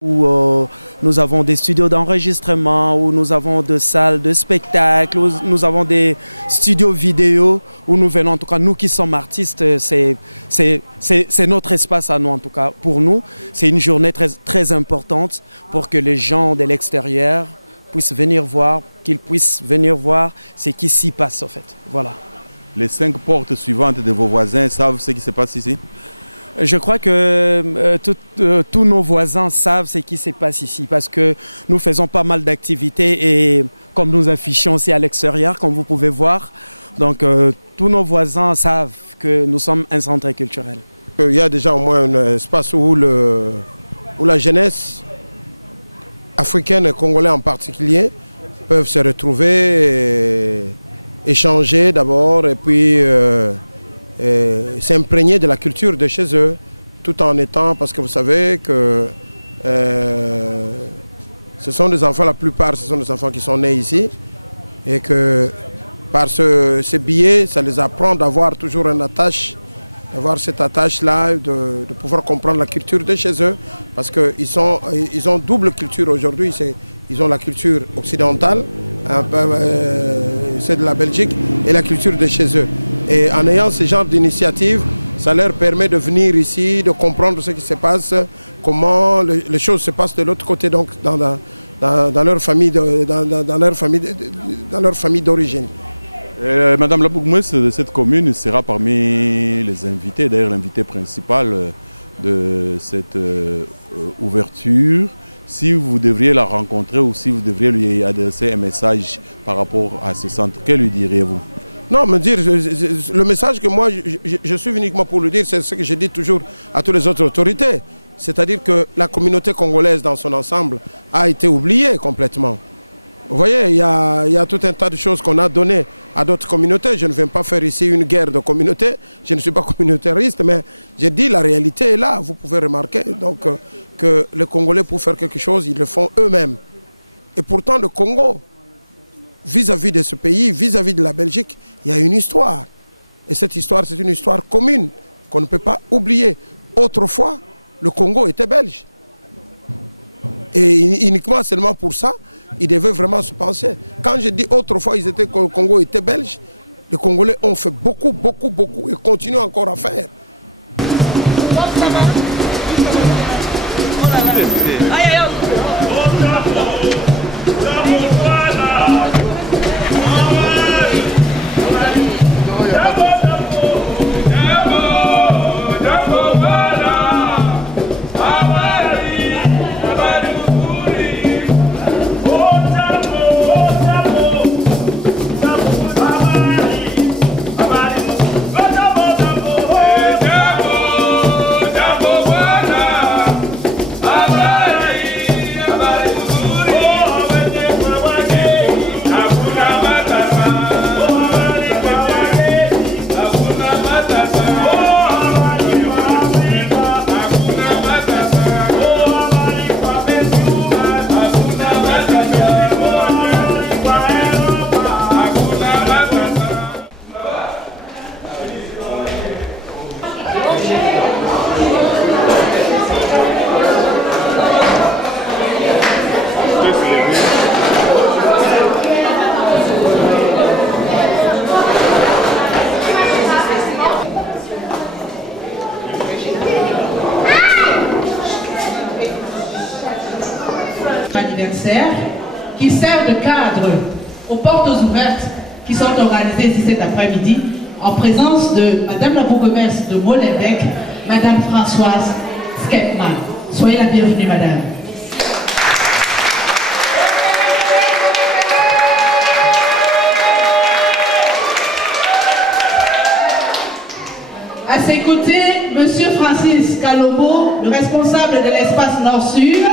Où nous avons des studios d'enregistrement, où nous avons des salles de spectacle, où nous avons des studios vidéo, où nous venons, en tout cas nous qui sommes artistes, c'est notre espace à nous en tout cas. Pour nous, c'est une journée très importante pour que les gens de l'extérieur puissent venir voir, qu'ils puissent venir voir ce qui s'y passe en fait. Voilà. Les 5 portes suivantes de vos voisins savent ce qui se passe ici? Je crois que tous nos voisins savent ce qui se passe ici parce que nous faisons pas mal d'activités et comme nous affichons aussi à l'extérieur, comme vous pouvez voir, donc tous nos voisins savent que nous sommes un centre culturel. Il y a déjà au moins un espace où la jeunesse africaine et congolaise en particulier peuvent se retrouver, et échanger d'abord et puis s'imprégner de la culture de chez eux, tout en étant, parce que vous savez que ce sont des enfants, la plupart ce sont des enfants qui sont nés ici et que par ce biais, ça les apprend d'avoir toujours une attache, d'avoir cette attache-là, de pouvoir comprendre la culture de chez eux, parce qu'ils ont double culture aujourd'hui. Ils ont la culture occidentale, c'est de la Belgique, et la culture de chez eux. Et en ayant ce genre d'initiative, ça leur permet de venir ici, de comprendre ce qui se passe, comment les choses se passent de l'autre côté, donc dans leur famille d'origine. Madame la bourgmestre de cette commune sera parmi les invités, d'ailleurs l'invité principal de cette ouverture. Si vous devriez la rencontrer ou si vous devriez lui adresser un message par rapport à ce centre, que lui diriez-vous? Non, me dire, le message que moi je suis uniquement pour lui dire, c'est ce que je dis toujours à toutes les autres autorités. C'est-à-dire que la communauté congolaise dans son ensemble a été oubliée complètement. Vous voyez, il y a tout un tas de choses qu'on a données à d'autres communautés. Je ne viens pas faire ici une guerre de communautés. Je ne suis pas communautariste, mais j'ai dit la réalité est là. Vous pouvez remarquer donc, que les Congolais, pour faire quelque chose, ils le font eux-mêmes. Et pourtant, le Congo, vis-à-vis de ce pays, vis-à-vis de la Belgique, il y a une histoire. Et cette histoire, c'est une histoire commune qu'on ne peut pas oublier. Autrefois, le Congo était belge. Et uniquement seulement pour ça, ils devaient vraiment se penser. Quand je dis autrefois, le Congo était belge, les Congolais ont fait beaucoup, beaucoup, beaucoup et continuent encore à faire. qui sert de cadre aux portes ouvertes qui sont organisées ici cet après-midi en présence de Madame la bourgmestre de Molenbeek, Madame Françoise Skepman. Soyez la bienvenue, Madame. À ses côtés, Monsieur Francis Kalomo, le responsable de l'espace Nord-Sud.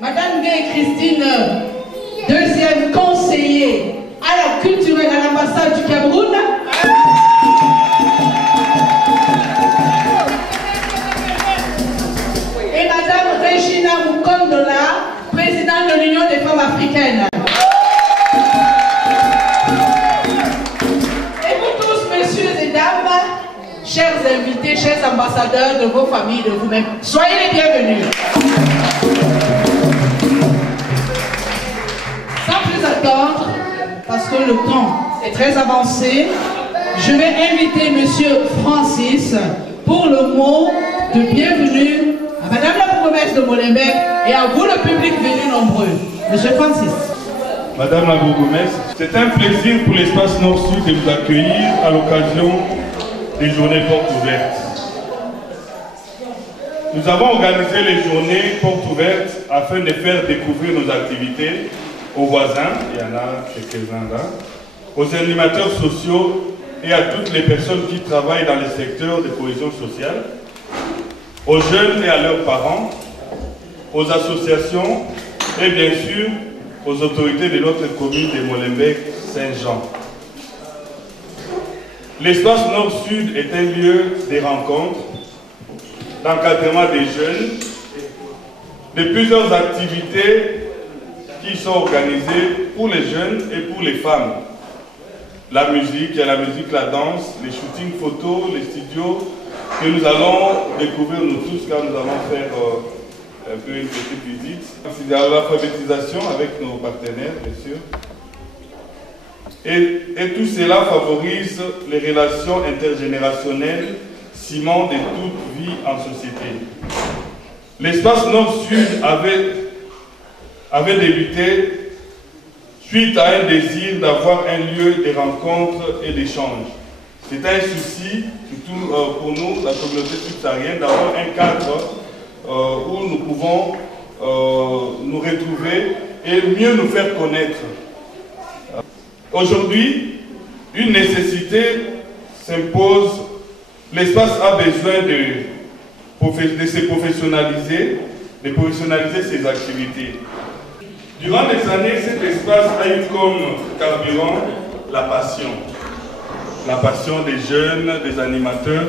Madame Gay Christine, deuxième conseiller à la culturelle à l'ambassade du Cameroun. Et Madame Regina Mukondola, présidente de l'Union des femmes africaines. ambassadeurs de vos familles, de vous-même. Soyez les bienvenus. Sans plus attendre, parce que le temps est très avancé, je vais inviter Monsieur Francis pour le mot de bienvenue à Madame la bourgmestre de Molenbeek et à vous, le public venu nombreux. Monsieur Francis. Madame la bourgmestre, c'est un plaisir pour l'espace Nord-Sud de vous accueillir à l'occasion des journées portes ouvertes. Nous avons organisé les journées portes ouvertes afin de faire découvrir nos activités aux voisins, il y en a quelques-uns là, aux animateurs sociaux et à toutes les personnes qui travaillent dans le secteur de cohésion sociale, aux jeunes et à leurs parents, aux associations et bien sûr aux autorités de notre commune de Molenbeek-Saint-Jean. L'espace Nord-Sud est un lieu de rencontres, d'encadrement des jeunes, de plusieurs activités qui sont organisées pour les jeunes et pour les femmes. La musique, il y a la musique, la danse, les shootings photos, les studios que nous allons découvrir nous tous quand nous allons faire un peu une petite visite. C'est l'alphabétisation avec nos partenaires, bien sûr. Et tout cela favorise les relations intergénérationnelles, ciment de toute vie en société. L'espace Nord-Sud avait débuté suite à un désir d'avoir un lieu de rencontre et d'échange. C'était un souci, surtout pour nous, la communauté subsaharienne, d'avoir un cadre où nous pouvons nous retrouver et mieux nous faire connaître. Aujourd'hui, une nécessité s'impose. L'espace a besoin de se professionnaliser, de professionnaliser ses activités. Durant des années, cet espace a eu comme carburant la passion. La passion des jeunes, des animateurs.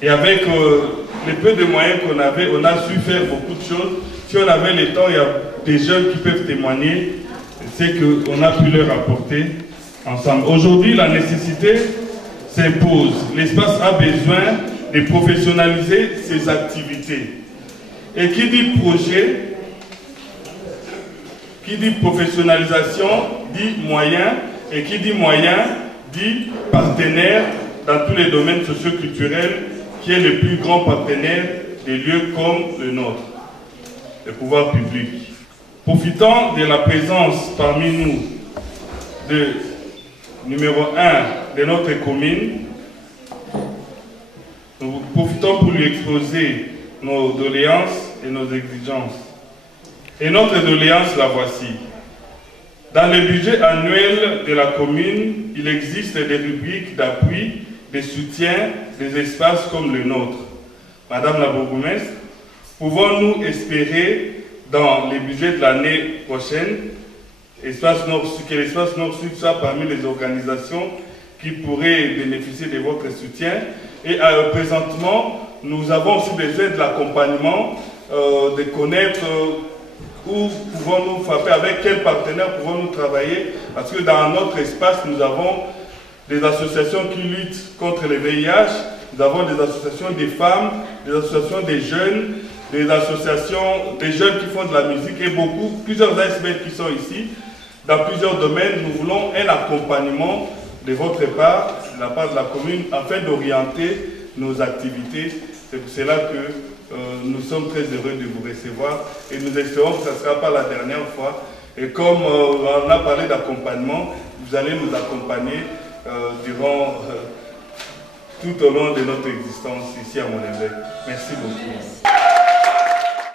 Et avec les peu de moyens qu'on avait, on a su faire beaucoup de choses. Si on avait le temps, il y a des jeunes qui peuvent témoigner. C'est qu'on a pu leur apporter ensemble. Aujourd'hui, la nécessité s'impose. L'espace a besoin de professionnaliser ses activités. Et qui dit projet, qui dit professionnalisation, dit moyen, et qui dit moyen, dit partenaire dans tous les domaines socio-culturels, qui est le plus grand partenaire des lieux comme le nôtre, le pouvoir public. Profitant de la présence parmi nous de numéro 1 de notre commune, nous profitons pour lui exposer nos doléances et nos exigences. Et notre doléance, la voici. Dans le budget annuel de la commune, il existe des rubriques d'appui, de soutien des espaces comme le nôtre. Madame la bourgmestre, pouvons-nous espérer dans les budgets de l'année prochaine que l'espace Nord-Sud soit parmi les organisations qui pourraient bénéficier de votre soutien? Et présentement, nous avons aussi besoin de l'accompagnement, de connaître où pouvons-nous frapper, avec quels partenaires pouvons-nous travailler, parce que dans notre espace, nous avons des associations qui luttent contre le VIH, nous avons des associations des femmes, des associations des jeunes, des associations des jeunes qui font de la musique et plusieurs icebergs qui sont ici. Dans plusieurs domaines, nous voulons un accompagnement de votre part, de la part de la commune, afin d'orienter nos activités. C'est pour cela que nous sommes très heureux de vous recevoir et nous espérons que ce ne sera pas la dernière fois. Et comme on a parlé d'accompagnement, vous allez nous accompagner durant tout au long de notre existence ici à Molenbeek. Merci beaucoup.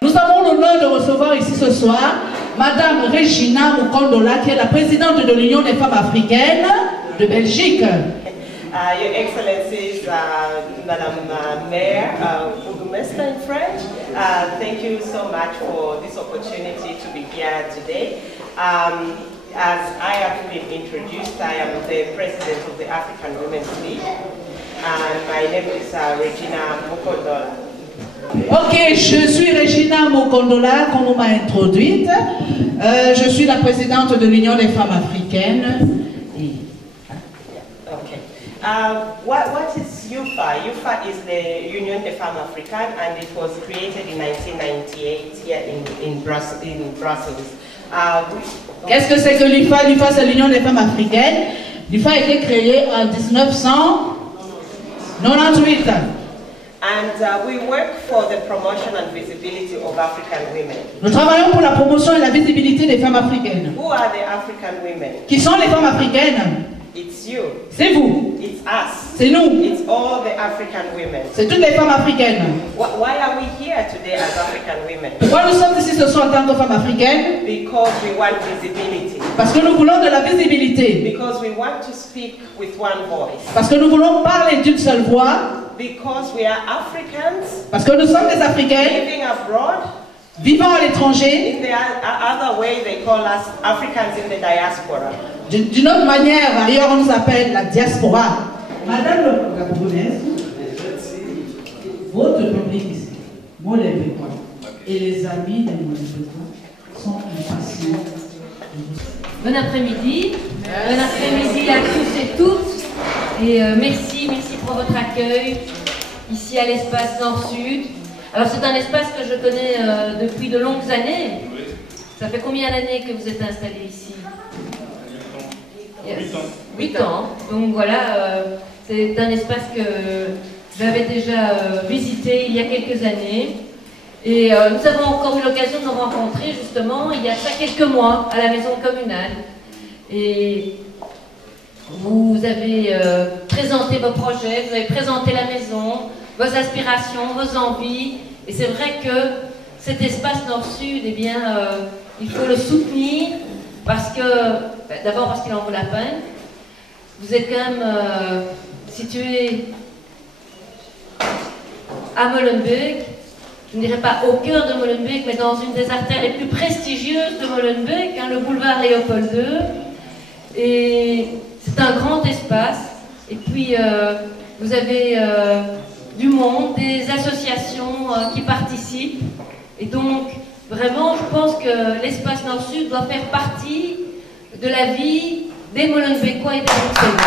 Nous avons l'honneur de recevoir ici ce soir Madame Regina Mukondola, qui est la présidente de l'Union des femmes africaines de Belgique. Your Excellencies, Madame Mayor, Bourgmestre in French, thank you so much for this opportunity to be here today. As I have been introduced, I am the President of the African Women's League, and my name is Regina Mukondola. Ok, je suis Regina Mukondola, comme on m'a introduite. Je suis la présidente de l'Union des femmes africaines. Okay. What is UFA? UFA is the Union des Femmes Africaines, and it was created in 1998 here in Brussels. Qu'est-ce que c'est que l'UFA? L'UFA, c'est l'Union des Femmes Africaines. L'UFA a été créée en 1998. And we work for the promotion and visibility of African women. Nous travaillons pour la promotion et la visibilité des femmes africaines. Who are the African women? Qui sont les femmes africaines? It's you. C'est vous. It's us. C'est nous. It's all the African women. C'est toutes les femmes africaines. Why are we here today as African women? Pourquoi nous sommes ici ce soir en tant que femmes africaines? Because we want visibility. Parce que nous voulons de la visibilité. Because we want to speak with one voice. Parce que nous voulons parler d'une seule voix. Because we are Africans. Parce que nous sommes des Africaines. Living abroad. Vivant à l'étranger. In the other way, they call us Africans in the diaspora. D'une autre manière, ailleurs on nous appelle la diaspora. Madame la bourgmestre, votre public ici, Molenbeek et les amis de Molenbeek sont impatients. Bon après-midi. Bon après-midi à tous et toutes. Et merci pour votre accueil ici à l'espace Nord-Sud. Alors c'est un espace que je connais depuis de longues années. Ça fait combien d'années que vous êtes installés ici? 8 ans. Donc voilà, c'est un espace que j'avais déjà visité il y a quelques années. Et nous avons encore eu l'occasion de nous rencontrer justement il y a ça quelques mois à la maison communale. Et vous avez présenté vos projets, vous avez présenté la maison, vos aspirations, vos envies. Et c'est vrai que cet espace Nord-Sud, eh bien, il faut le soutenir parce que, d'abord parce qu'il en vaut la peine. Vous êtes quand même situé à Molenbeek, je ne dirais pas au cœur de Molenbeek, mais dans une des artères les plus prestigieuses de Molenbeek, hein, le boulevard Léopold II. Et c'est un grand espace. Et puis, vous avez du monde, des associations qui participent. Et donc, vraiment, je pense que l'espace Nord-Sud doit faire partie de la vie des Molenbeekois et des Bruxellois.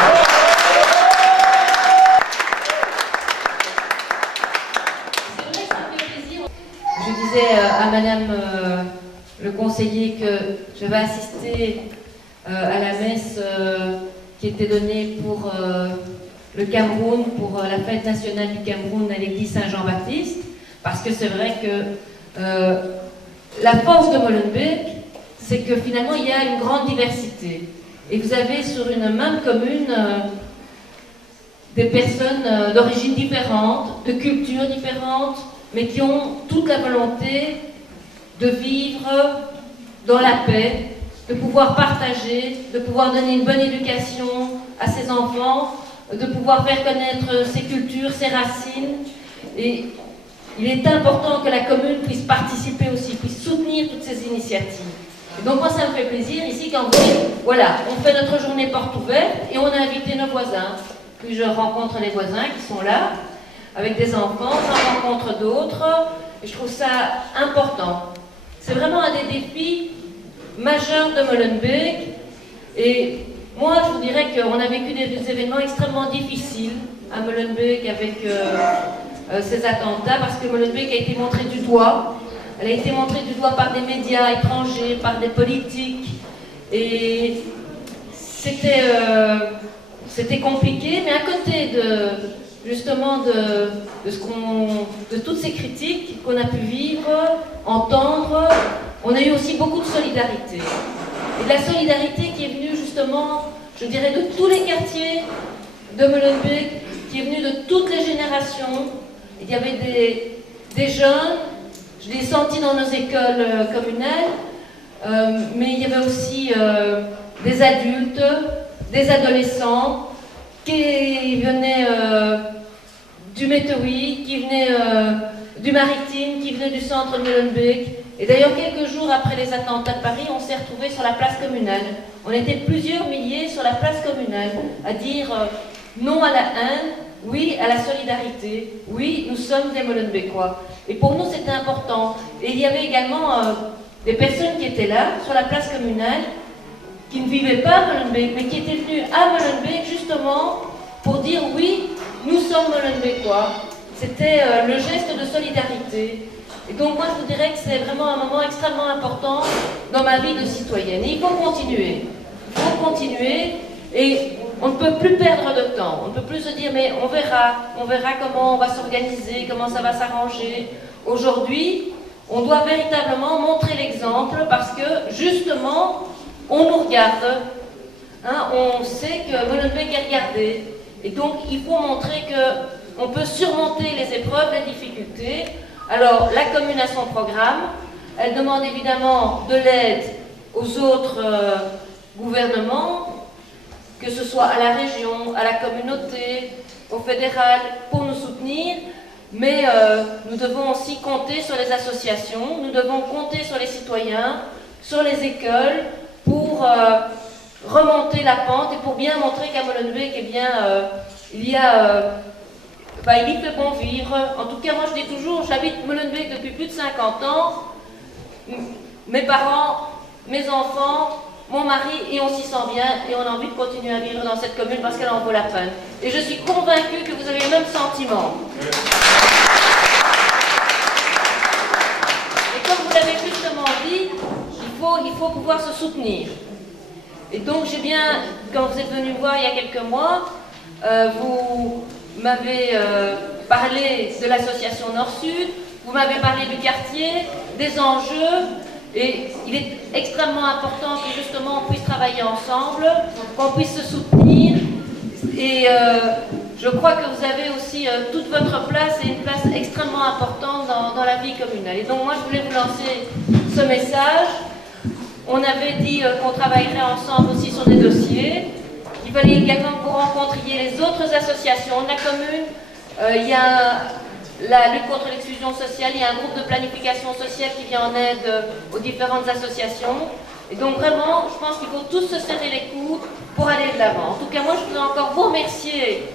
C'est vrai que ça me fait plaisir. Je disais à Madame le conseiller que je vais assister à la messe qui était donnée pour le Cameroun, pour la fête nationale du Cameroun à l'église Saint-Jean-Baptiste, parce que c'est vrai que la force de Molenbeek, c'est que finalement il y a une grande diversité. Et vous avez sur une même commune des personnes d'origines différentes, de cultures différentes, mais qui ont toute la volonté de vivre dans la paix, de pouvoir partager, de pouvoir donner une bonne éducation à ses enfants, de pouvoir faire connaître ses cultures, ses racines. Et il est important que la commune puisse participer aussi, puisse soutenir toutes ces initiatives. Et donc moi ça me fait plaisir ici quand voilà, on fait notre journée porte ouverte et on a invité nos voisins. Puis je rencontre les voisins qui sont là, avec des enfants, j'en rencontre d'autres, et je trouve ça important. C'est vraiment un des défis majeurs de Molenbeek. Et moi je vous dirais qu'on a vécu des événements extrêmement difficiles à Molenbeek avec ces attentats, parce que Molenbeek a été montré du doigt. Elle a été montrée du doigt par des médias étrangers, par des politiques. Et c'était compliqué, mais à côté justement de toutes ces critiques qu'on a pu vivre, entendre, on a eu aussi beaucoup de solidarité. Et de la solidarité qui est venue justement, je dirais, de tous les quartiers de Molenbeek, qui est venue de toutes les générations. Il y avait des jeunes, je l'ai senti dans nos écoles communales, mais il y avait aussi des adultes, des adolescents qui venaient du Métoui, qui venaient du Maritime, qui venaient du centre de Molenbeek. Et d'ailleurs, quelques jours après les attentats de Paris, on s'est retrouvés sur la place communale. On était plusieurs milliers sur la place communale à dire non à la haine, oui à la solidarité, oui, nous sommes des Molenbeekois. Et pour nous, c'était important. Et il y avait également des personnes qui étaient là, sur la place communale, qui ne vivaient pas à Molenbeek, mais qui étaient venues à Molenbeek justement pour dire oui, nous sommes Molenbeekois. C'était le geste de solidarité. Et donc moi je vous dirais que c'est vraiment un moment extrêmement important dans ma vie de citoyenne. Et il faut continuer. Il faut continuer et on ne peut plus perdre de temps. On ne peut plus se dire mais on verra comment on va s'organiser, comment ça va s'arranger. Aujourd'hui, on doit véritablement montrer l'exemple parce que justement, on nous regarde. Hein, on sait que Molenbeek est regardé. Et donc il faut montrer qu'on peut surmonter les épreuves, les difficultés. Alors, la commune a son programme, elle demande évidemment de l'aide aux autres gouvernements, que ce soit à la région, à la communauté, au fédéral, pour nous soutenir, mais nous devons aussi compter sur les associations, nous devons compter sur les citoyens, sur les écoles, pour remonter la pente et pour bien montrer qu'à Molenbeek, eh bien, il y fait bon vivre. En tout cas, moi je dis toujours, j'habite Molenbeek depuis plus de 50 ans. Mes parents, mes enfants, mon mari, et on s'y sent bien et on a envie de continuer à vivre dans cette commune parce qu'elle en vaut la peine. Et je suis convaincue que vous avez le même sentiment. Et comme vous l'avez justement dit, il faut pouvoir se soutenir. Et donc j'ai bien, quand vous êtes venu me voir il y a quelques mois, vous m'avez parlé de l'association Nord-Sud, vous m'avez parlé du quartier, des enjeux, et il est extrêmement important que justement on puisse travailler ensemble, qu'on puisse se soutenir, et je crois que vous avez aussi toute votre place et une place extrêmement importante dans la vie communale. Et donc moi je voulais vous lancer ce message. On avait dit qu'on travaillerait ensemble aussi sur des dossiers. Il fallait également que vous rencontriez les autres associations de la commune. Il y a la lutte contre l'exclusion sociale, il y a un groupe de planification sociale qui vient en aide aux différentes associations. Et donc vraiment, je pense qu'il faut tous se serrer les coudes pour aller de l'avant. En tout cas, moi, je voudrais encore vous remercier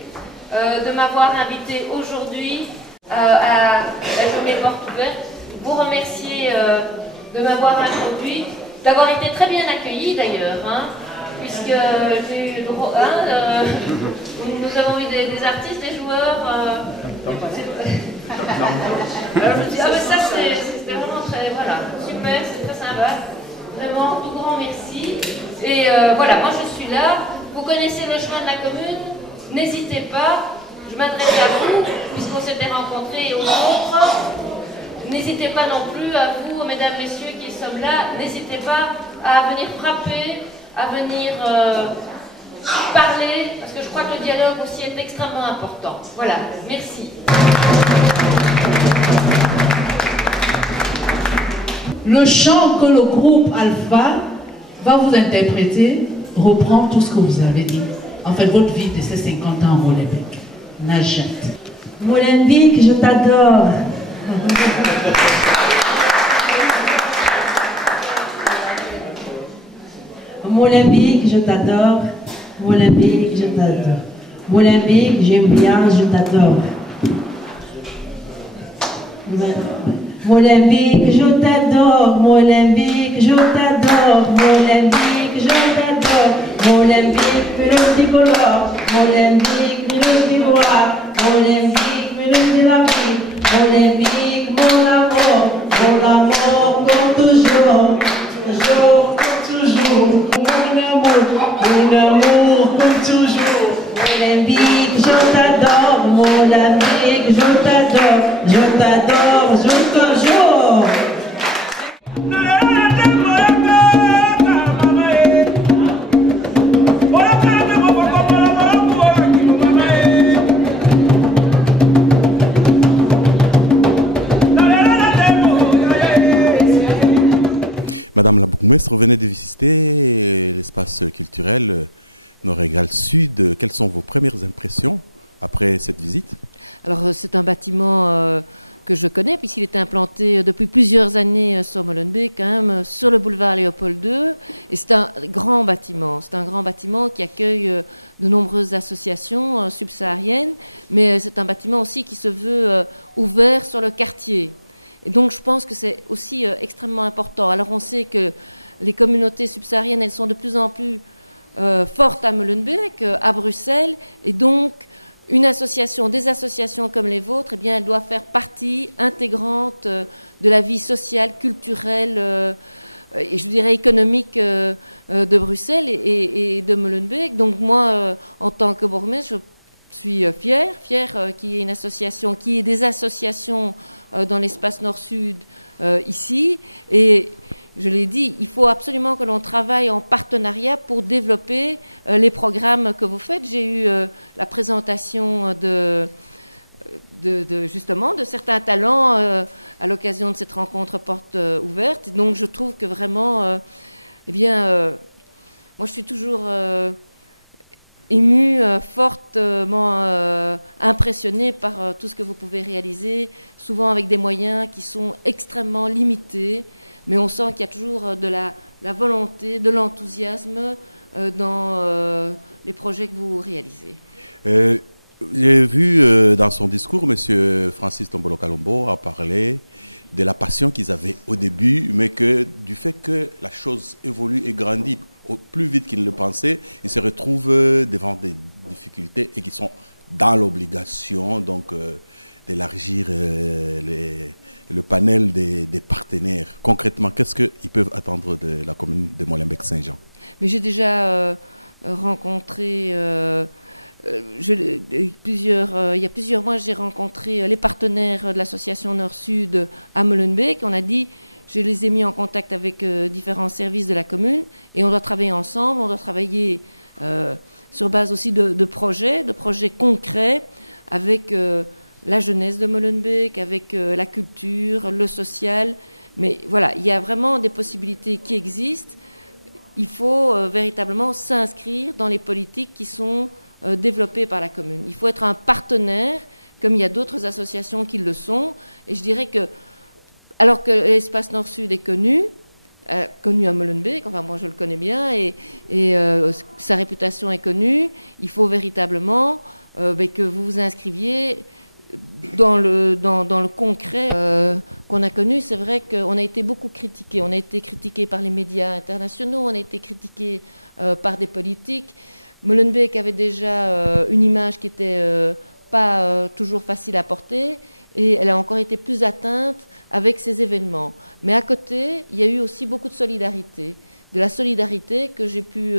de m'avoir invité aujourd'hui à la première porte ouverte. Vous remercier de m'avoir introduit, d'avoir été très bien accueilli d'ailleurs. Hein, puisque j'ai eu le droit, nous avons eu des artistes, des joueurs. Alors je me dis, ah mais ça c'était vraiment très, voilà, super, c'est très sympa. Vraiment, tout grand merci. Et voilà, moi je suis là. Vous connaissez le chemin de la commune, n'hésitez pas. Je m'adresse à vous, puisqu'on s'était rencontrés, et aux autres. N'hésitez pas non plus, à vous, mesdames, messieurs qui sommes là, n'hésitez pas à venir frapper, à venir parler, parce que je crois que le dialogue aussi est extrêmement important. Voilà, merci. Le chant que le groupe Alpha va vous interpréter reprend tout ce que vous avez dit. En fait, votre vie de ces 50 ans à Molenbeek. Najat. Molenbeek, je t'adore. Molenbeek, je t'adore. Molenbeek, je t'adore. Molenbeek, j'aime bien, je t'adore. Molenbeek, je t'adore. Molenbeek, je t'adore. Molenbeek, je t'adore. Molenbeek, multicolore. Molenbeek, multicolore. Molenbeek, multicolore. Molenbeek, mon amour comme toujours. Toujours, comme toujours. Mon amour comme toujours. Molenbeek, je t'adore. Molenbeek, je t'adore. Je t'adore, je toujours. Madame la bourgmestre, venez de visiter l'espace culturel Nord-Égal Sud. Quelles sont vos premières impressions après cette visite? Alors c'est un bâtiment que je connais puisqu'il est implanté depuis plusieurs années sur Molenbeek, quand même, sur le boulevard Léopold II. Et c'est un grand bâtiment. C'est un grand bâtiment qui accueille de nombreuses associations subsahariennes, mais c'est un bâtiment aussi qui se veut ouvert sur le quartier. Et donc je pense que c'est aussi extrêmement important. Alors on sait que les communautés subsahariennes, elles sont de plus en plus forte à Molenbeek, à Bruxelles, et donc une association, des associations comme les vôtres, eh bien, elles doivent faire partie intégrante de la vie sociale, culturelle et je dirais économique de Bruxelles et de Molenbeek. Donc moi, en tant que bourgmestre, je suis fière qu'il y ait une association, qu'il y ait des associations dans l'espace nord-sud ici. Et je l'ai dit, il faut absolument que l'on travaille en partenariat pour développer les programmes que vous faites. J'ai eu la présentation justement de certains talents à l'occasion de cette rencontre porte ouverte. Et donc je trouve que vraiment, eh bien, moi je suis toujours émue, fortement impressionnée par tout ce que vous pouvez réaliser, souvent avec des moyens qui sont extrêmement limités. Mais on sent qu'il y a toujours de la volonté, de l'enthousiasme dans les projets que vous réalisez. J'ai vu dans son discours, M. Francis Tombolo Kalombo a parlé de la passion qu'ils avaient au début, mais que du fait que la chose évolue et grandit plus vite qu'ils ne le pensaient, ils se retrouvent devant des difficultés et qu'ils sont dans l'obligation donc d'élargir le panel des partenaires. Concrètement, qu'est-ce qu'ils peuvent attendre de la commune de Molenbeek-Saint-Jean? Mais j'ai déjà rencontré, il y a plusieurs mois, j'ai rencontré les partenaires de l'association Nord-Sud à Molenbeek. On a dit, je les ai mis en contact avec différents services de la commune et on doit travailler ensemble, on doit travailler sur base aussi de projets concrets avec la jeunesse de Molenbeek, avec la culture, le social. Mais voilà, il y a vraiment des possibilités qui existent. Il faut véritablement s'inscrire dans les politiques qui sont développées par la commune. Il faut être un partenaire, comme il y a d'autres associations qui le sont. Et je dirais que, alors que l'espace Nord-Sud est connu à Molenbeek, enfin moi je le connais bien, et sa réputation est connue, il faut véritablement que vous vous inscriviez dans le concret qu'on a connu. C'est vrai qu'on a été beaucoup critiqué. On a été critiqué par les médias internationaux, on a été critiqué par des politiques. Molenbeek avait déjà une image qui n'était pas toujours facile à porter et elle a encore été plus atteinte avec ces événements. Mais à côté, il y a eu aussi beaucoup de solidarité. De la solidarité que j'ai pu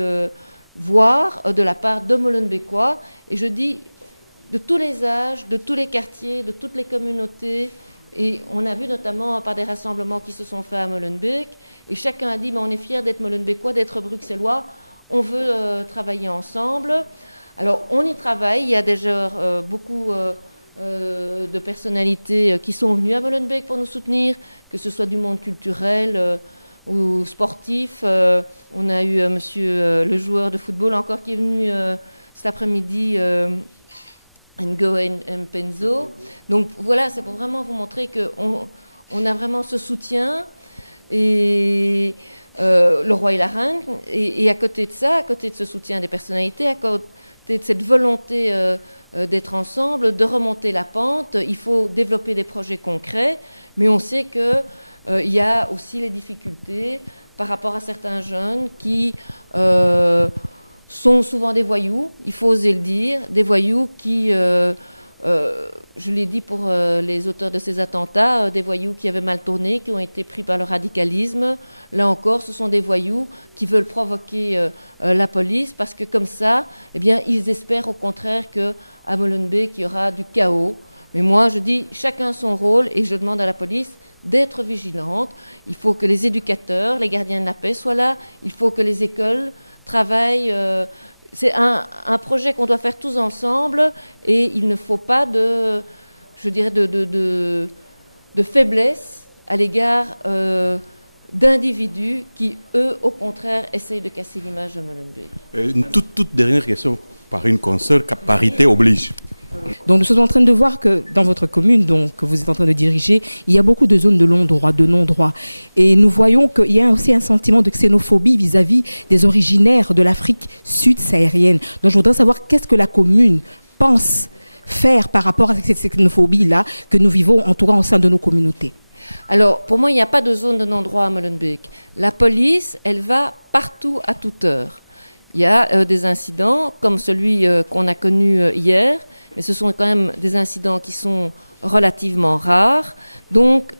voir de la part de Molenbeekois. Et je dis de tous les âges, de tous les quartiers, de toutes les communautés. Et on a vu notamment par des rassemblements qui se sont faits à Molenbeek. Et chacun a dit, mais on est fiers d'être Molenbeekois, d'être bruxellois. On veut travailler ensemble. Alors on y travaille. Il y a déjà beaucoup de personnalités qui sont venues à Molenbeek pour nous soutenir, que ce soit du monde culturel ou sportif. On a eu monsieur le joueur de football encore qui est venu cet après-midi, Ngo Mpenzo. Donc voilà, c'est pour vraiment vous montrer qu'on a vraiment ce soutien et le roi et la reine. Et à côté de ça, à côté de ce soutien des personnalités, à côté de cette volonté d'être ensemble, de remonter la pente, il faut développer des projets concrets, mais on sait qu'il y a aussi les difficultés par rapport à certains jeunes qui sont souvent des voyous, il faut oser le dire, des voyous qui, je l'ai dit pour les auteurs de ces attentats, des voyous qui avaient mal tourné, qui ont été pris par le radicalisme. Là encore, ce sont des voyous qui veulent provoquer la police parce que comme ça, eh bien, ils espèrent au contraire qu'à Molenbeek, il y aura du chaos. Mais moi, je dis chacun son rôle et je demande à la police d'être vigilante. Il faut que les éducateurs, les gardiens de la paix soient là. Il faut que les écoles travaillent. C'est un projet qu'on doit faire tous ensemble et il ne faut pas de faiblesse à l'égard d'individus qui, eux, au contraire, essayent de casser l'image de Molenbeek. Une toute dernière question par une consoeur, parité oblige. Donc nous sommes en train de voir que dans votre commune que vous êtes en train de diriger, il y a beaucoup de zones de non-droit, de non-droit. Et nous voyons qu'il y a aussi un sentiment de xénophobie vis-à-vis des originaires de l'Afrique sud-saharienne. Donc je voudrais savoir qu'est-ce que la commune pense faire par rapport à cette xénophobie-là que nous vivons en tout cas au sein de nos communautés. Alors pour moi, il n'y a pas de zone de non-droit à Molenbeek. La police, elle va partout à toute heure. Il y a des incidents comme celui qu'on a connu hier, mais ce sont quand même des incidents qui sont relativement rares. Donc,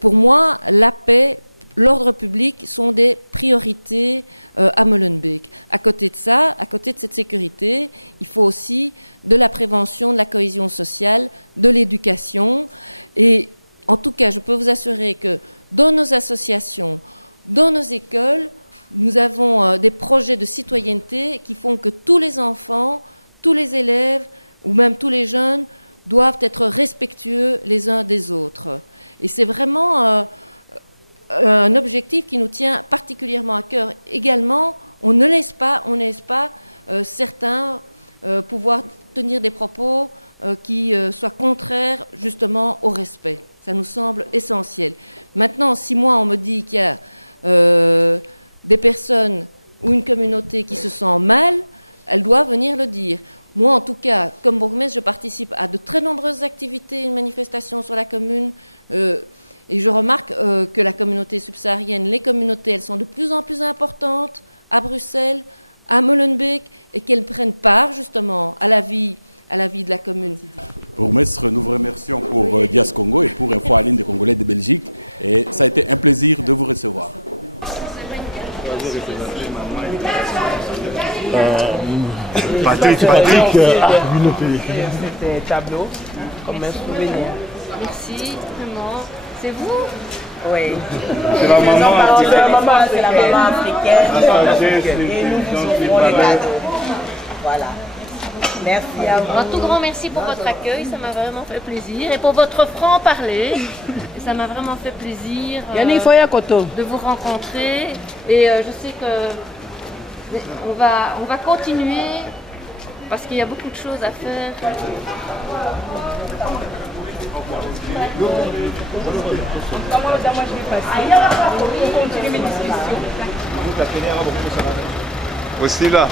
pour moi, la paix, l'ordre public sont des priorités à Molenbeek. À côté de ça, à côté de cette sécurité, il faut aussi de la prévention, de la cohésion sociale, de l'éducation. Et en tout cas, je peux vous assurer que dans nos associations, dans nos écoles, nous avons des projets de citoyenneté qui font que tous les enfants, tous les élèves ou même tous les jeunes doivent être respectueux les uns des autres. Et c'est vraiment un objectif qui nous tient particulièrement à cœur. Également, on ne laisse pas certains pouvoir tenir des propos qui soient contraires justement au respect. Ça nous semble essentiel. Maintenant, si moi on me dit qu'il y a des personnes ou une communauté qui se sent mal, elle doit venir le dire. Moi, en tout cas, comme bourgmestre, je participe à de très nombreuses activités, une manifestation sur la commune, et je remarque que la communauté subsaharienne, les communautés, elles sont de plus en plus importantes à Bruxelles, à Molenbeek, et qu'elles prennent part justement à la vie de la commune. Bourgmestre, nous vous remercions pour Dias Congo et pour Info en ligne des Congolais de Belgique. Et ça a été un plaisir de vous recevoir. Patrick, vu nos pays. C'était un tableau, comme un souvenir. Merci, vraiment. C'est vous? Oui. C'est la maman africaine. C'est la maman africaine. Et nous vous offrons les cadeaux. Voilà. Merci à vous. Un tout grand merci pour votre accueil, ça m'a vraiment fait plaisir. Et pour votre franc-parler. Ça m'a vraiment fait plaisir de vous rencontrer. Et je sais que on va continuer parce qu'il y a beaucoup de choses à faire. Voici là.